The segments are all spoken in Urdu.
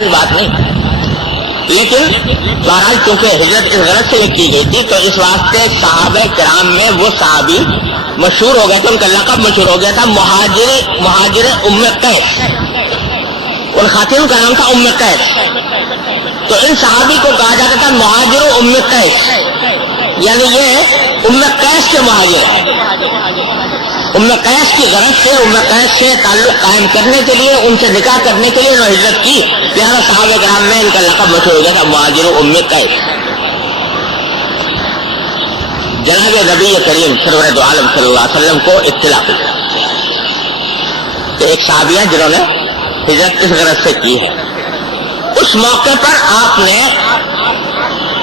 بات نہیں، لیکن بہرحال چونکہ ہجرت اس غرض سے کی گئی تھی تو اس واسطے صحابہ کرام میں وہ صحابی مشہور ہو گیا تھا، ان کا لقب مشہور ہو گیا تھا مہاجر ام قیس، ان خاتون کا نام تھا ام قیس، تو ان صحابی کو کہا جاتا تھا مہاجر ام قیس، یعنی یہ ام قیس کے مہاجر ہیں، ام قیس کی غرض سے ام قیس سے تعلق قائم کرنے کے لیے، ان سے نکاح کرنے کے لیے انہوں نے ہجرت کی، لہٰذا صحابہ کرام میں ان کا لقب مشہور ہو گیا تھا مہاجر ام قیس۔ جناب نبی کریم سرور دو عالم صلی اللہ علیہ وسلم کو اطلاع ہوئی کہ ایک صحابیہ جنہوں نے ہجرت اس غرض سے کی ہے، اس موقع پر آپ نے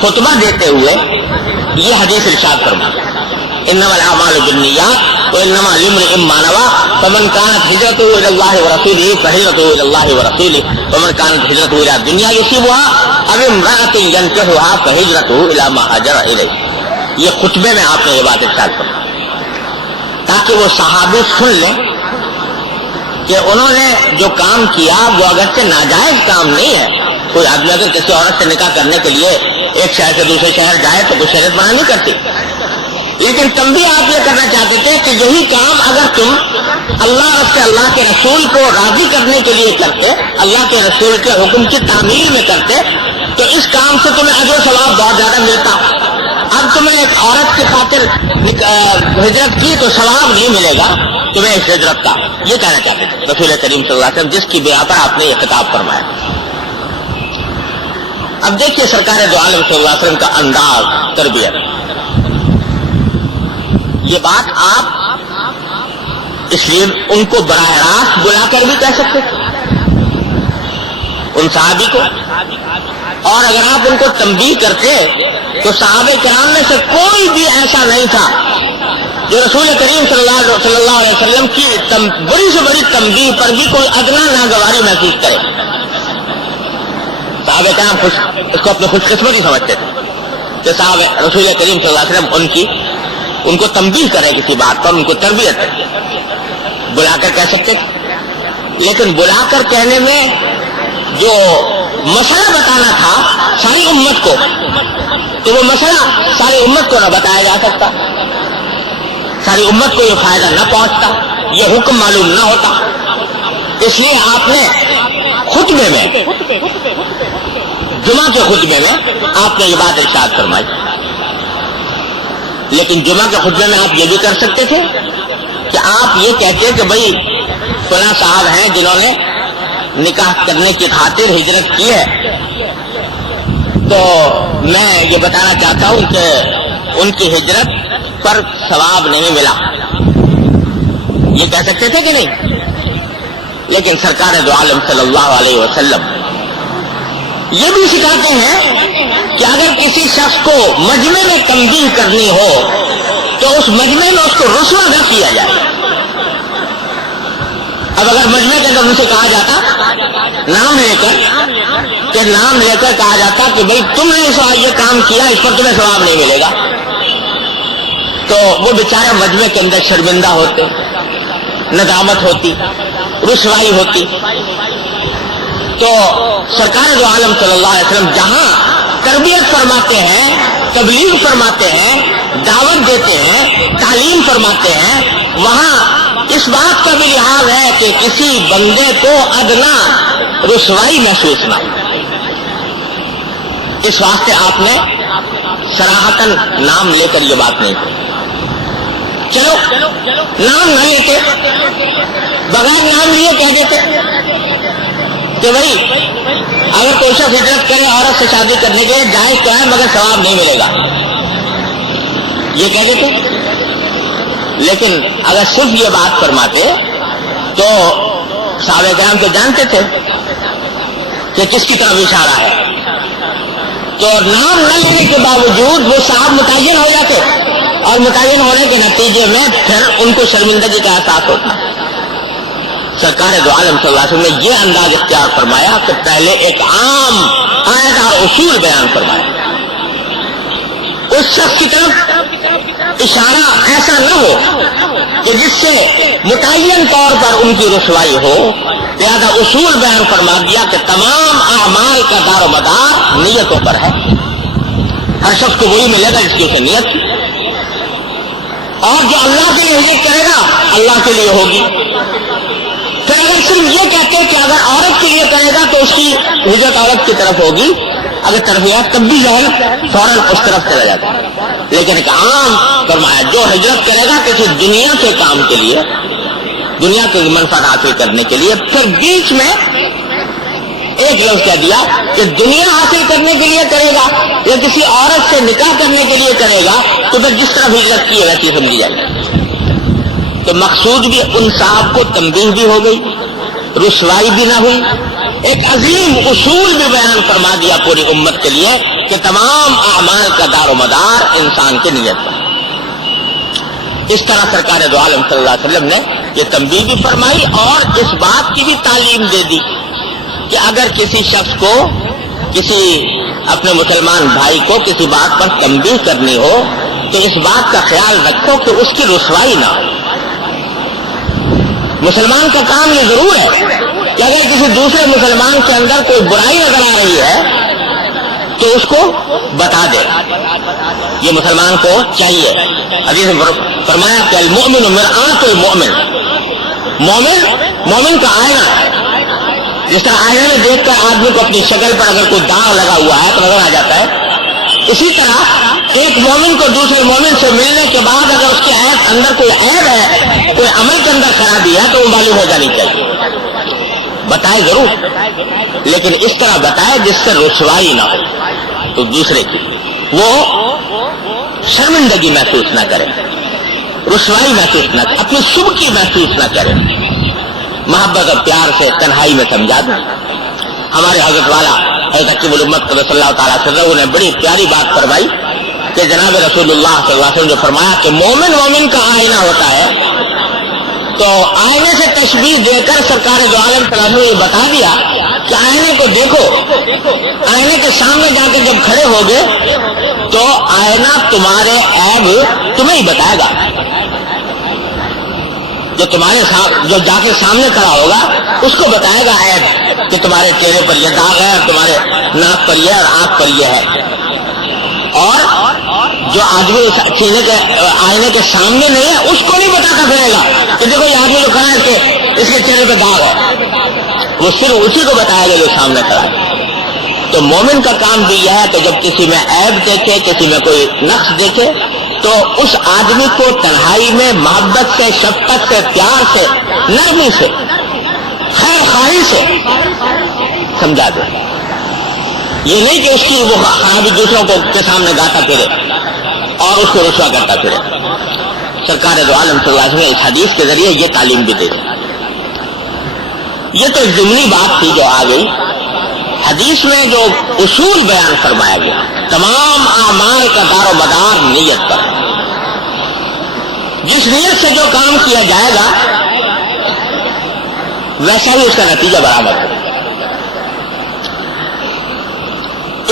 خطبہ دیتے ہوئے یہ حدیث ارشاد فرمایا، انما الاعمال بالنیات وانما لامرئ ما نوى فمن كانت هجرته الى الله ورسوله فهجرته الى الله ورسوله ومن كانت هجرته الى الدنيا يصيبها او امرأة ينكحها فهجرته الى ما هاجر اليه۔ یہ خطبے میں آپ نے یہ بات ارشاد فرمائی تاکہ وہ صحابی سن لیں کہ انہوں نے جو کام کیا وہ اگرچہ ناجائز کام نہیں ہے، کوئی آدمی اگر کسی عورت سے نکاح کرنے کے لیے ایک شہر سے دوسرے شہر جائے تو کوئی شریعت منع نہیں کرتی، لیکن تم بھی آپ یہ کرنا چاہتے تھے کہ یہی کام اگر تم اللہ کے رسول کو راضی کرنے کے لیے کرتے، اللہ کے رسول کے حکم کی تعمیل میں کرتے تو اس کام سے تمہیں اجر و ثواب بہت زیادہ ملتا۔ اب تمہیں ایک عورت کی خاطر ہجرت کی تو ثواب نہیں ملے گا تمہیں اس ہجرت کا، یہ کہنا چاہتے تھے رسول کریم صلی اللہ علیہ وسلم، جس کی بنا پر آپ نے یہ خطاب فرمایا۔ اب دیکھیے سرکار دو عالم صلی اللہ علیہ وسلم کا انداز تربیت، یہ بات آپ اس لیے ان کو براہ راست بلا کر بھی کہہ سکتے تھے ان صحابی کو، اور اگر آپ ان کو تنبیہ کرتے تو صحابہ کرام میں سے کوئی بھی ایسا نہیں تھا جو رسول کریم صلی اللہ علیہ وسلم کی بڑی سے بڑی تنبیہ پر بھی کوئی ادنا ناگواری محسوس کرے۔ صحابہ کرام اس کو اپنی خوش قسمتی سمجھتے تھے کہ صحابہ رسول کریم صلی اللہ علیہ وسلم ان کو تنبیہ کرے کسی بات پر، ان کو تربیت بلا کر کہہ سکتے تھے، لیکن بلا کر کہنے میں جو مسئلہ بتانا تھا ساری امت کو، تو وہ مسئلہ ساری امت کو نہ بتایا جا سکتا، ساری امت کو یہ فائدہ نہ پہنچتا، یہ حکم معلوم نہ ہوتا، اس لیے آپ نے خطبے میں، جمعہ کے خطبے میں آپ نے یہ بات ارشاد فرمائی۔ لیکن جمعہ کے خطبے میں آپ یہ بھی کر سکتے تھے کہ آپ یہ کہتے کہ بھائی فلاں صاحب ہیں جنہوں نے نکاح کرنے کی خاطر ہجرت کی ہے، تو میں یہ بتانا چاہتا ہوں کہ ان کی ہجرت پر ثواب نہیں ملا، یہ کہہ سکتے تھے کہ نہیں؟ لیکن سرکار دو عالم صلی اللہ علیہ وسلم یہ بھی سکھاتے ہیں کہ اگر کسی شخص کو مجمع میں تنبیہ کرنی ہو تو اس مجمع میں اس کو رسوا نہ کیا جائے۔ اب اگر مجمع کے اندر ان سے کہا جاتا نام لے کر کہا جاتا کہ بھئی تم نے یہ کام کیا، اس پر تمہیں ثواب نہیں ملے گا، تو وہ بیچارہ مجمع کے اندر شرمندہ ہوتے، ندامت ہوتی، رسوائی ہوتی۔ تو سرکار دو عالم صلی اللہ علیہ وسلم جہاں تربیت فرماتے ہیں، تبلیغ فرماتے ہیں، دعوت دیتے ہیں، تعلیم فرماتے ہیں، وہاں اس بات کا بھی لحاظ ہے کہ کسی بندے کو ادنا رسوائی محسوس نہ ہو، اس واسطے آپ نے صراحتاً نام لے کر یہ بات نہیں کی۔ چلو نام نہ لیتے، بغیر نام لیے کہہ دیتے کہ بھائی اگر کوئی شخص ہجرت کرے عورت سے شادی کرنے کے لیے جائز تو ہے مگر ثواب نہیں ملے گا، یہ کہہ دیتے۔ لیکن اگر صرف یہ بات فرماتے تو صحابہ کرام تو جانتے تھے کہ کس کی طرف اشارہ ہے، تو نام نہ لینے کے باوجود وہ صاحب متعین ہو جاتے، اور متعین ہونے کے نتیجے میں پھر ان کو شرمندگی کا احساس ہوتا۔ سرکار دو عالم صلی اللہ علیہ وسلم نے یہ انداز اختیار فرمایا کہ پہلے ایک عام قاعدہ اور اصول بیان فرمایا، اس شخص کی طرف اشارہ ایسا نہ ہو کہ جس سے متعین طور پر ان کی رسوائی ہو، لہذا اصول بیان فرما دیا کہ تمام اعمال کا دار و مدار نیتوں پر ہے. ہر شخص کو وہی ملے گا جس کی اسے نیت کی، اور جو اللہ کے لیے ہجرت کرے گا اللہ کے لیے ہوگی. پھر اگر صرف یہ کہتے ہیں کہ اگر عورت کے لیے کرے گا تو اس کی ہجرت عورت کی طرف ہوگی، اگر طرفیات تب بھی ذہن فوراً اس طرف چلا جاتا ہے. لیکن ایک عام فرمایا جو ہجرت کرے گا کسی دنیا کے کام کے لیے، دنیا کے منفعت حاصل کرنے کے لیے، پھر بیچ میں ایک لفظ کہہ دیا کہ دنیا حاصل کرنے کے لیے کرے گا یا کسی عورت سے نکاح کرنے کے لیے کرے گا، تو پھر جس طرح ہجرت کی ہے ویسی سمجھی جائے گی. تو مقصود بھی ان صاحب کو تنبیہ بھی ہو گئی، رسوائی بھی نہ ہوئی، ایک عظیم اصول بھی بیان فرما دیا پوری امت کے لیے کہ تمام اعمال کا دار و مدار انسان کی نیت پر. اس طرح سرکار دو عالم صلی اللہ علیہ وسلم نے یہ تنبیہ بھی فرمائی اور اس بات کی بھی تعلیم دے دی کہ اگر کسی شخص کو، کسی اپنے مسلمان بھائی کو کسی بات پر تنبیہ کرنی ہو تو اس بات کا خیال رکھو کہ اس کی رسوائی نہ ہو. مسلمان کا کام یہ ضرور ہے کہ اگر کسی دوسرے مسلمان کے اندر کوئی برائی نظر آ رہی ہے تو اس کو بتا دے، یہ مسلمان کو چاہیے. حدیث میں فرمایا کہ المؤمن مرآۃ المؤمن، مومن کا آئینہ ہے. جس طرح آئینے میں دیکھ کر آدمی کو اپنی شکل پر اگر کوئی داغ لگا ہوا ہے تو نظر آ جاتا ہے، اسی طرح ایک مومن کو دوسرے مومن سے ملنے کے بعد اگر اس کے اندر کوئی عیب ہے، کوئی عمل کے اندر خرابی ہے تو وہ معلوم ہو جانی چاہیے. بتائے ضرور، لیکن اس طرح بتائے جس سے رسوائی نہ ہو، تو دوسرے کی وہ شرمندگی محسوس نہ کرے، رسوائی محسوس نہ کرے، اپنی سبکی محسوس نہ کرے. محبت اور پیار سے تنہائی میں سمجھا دیں. ہمارے حضرت والا حضرت حکیم الامت صلی اللہ تعالیٰ وسلم نے بڑی پیاری بات فرمائی کہ جناب رسول اللہ صلی اللہ علیہ وسلم نے فرمایا کہ مومن کا آئینہ ہوتا ہے. تو آئینے سے تشبیہ دے کر سرکار دو عالم صلی اللہ علیہ وسلم نے یہ بتا دیا کہ آئینے کو دیکھو، آئینے کے سامنے جا کے جب کھڑے ہوگے تو آئینہ تمہارے عیب تمہیں ہی بتائے گا. جو جا کے سامنے کھڑا ہوگا اس کو بتائے گا عیب کہ تمہارے چہرے پر یہ داغ ہے، تمہارے ناک پر یہ اور آنکھ پر یہ ہے. اور جو آدمی آئینے کے سامنے نہیں ہے اس کو نہیں بتاتا پھرے گا کہ دیکھو یہ آدمی جو کھڑا ہے اس کے چہرے پہ داغ ہے، وہ صرف اسی کو بتائے گا جو سامنے کھڑا ہے. تو مومن کا کام بھی یہ ہے کہ جب کسی میں عیب دیکھے، کسی میں کوئی نقص دیکھے تو اس آدمی کو تنہائی میں محبت سے، شفقت سے، پیار سے، نرمی سے، خیر خواہی سے سمجھا دے. یہ نہیں کہ اس کی وہ خرابی دوسروں کو کے سامنے گاتا پھرے اور اس کو رسوا کرتا پھرے. سرکار دو عالم صلی اللہ علیہ وسلم نے اس حدیث کے ذریعے یہ تعلیم بھی دے دی. یہ تو ایک ضمنی بات تھی جو آ گئی. حدیث میں جو اصول بیان فرمایا گیا تمام اعمال کا دار و مدار نیت پر. جس نیت سے جو کام کیا جائے گا ویسا ہی اس کا نتیجہ برابر ہوگا.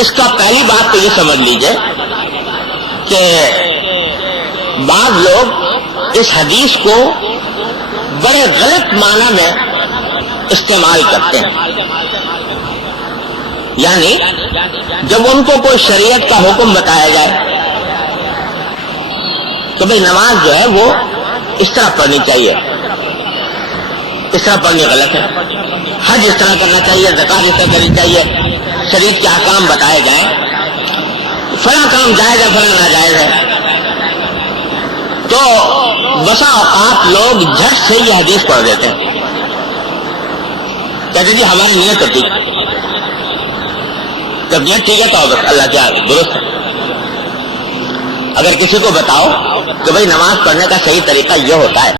اس کا پہلی بات تو یہ سمجھ لیجئے کہ بعض لوگ اس حدیث کو بڑے غلط معنی میں استعمال کرتے ہیں. یعنی جب ان کو کوئی شریعت کا حکم بتایا جائے تو بھئی نماز جو ہے وہ اس طرح پڑھنی چاہیے، اس طرح پڑھنی غلط ہے، حج اس طرح کرنا چاہیے، زکات اس طرح کرنی چاہیے، شریعت کے احکام بتائے جائیں، فلاں کام جائز ہے فلاں ناجائز ہے. تو بسا اوقات لوگ جھٹ سے یہ حدیث پڑھ دیتے ہیں، کہتے جی ہماری نیت تو ٹھیک، جب نیت ٹھیک ہے تو بس اللہ کیا درست ہے. اگر کسی کو بتاؤ کہ بھائی نماز پڑھنے کا صحیح طریقہ یہ ہوتا ہے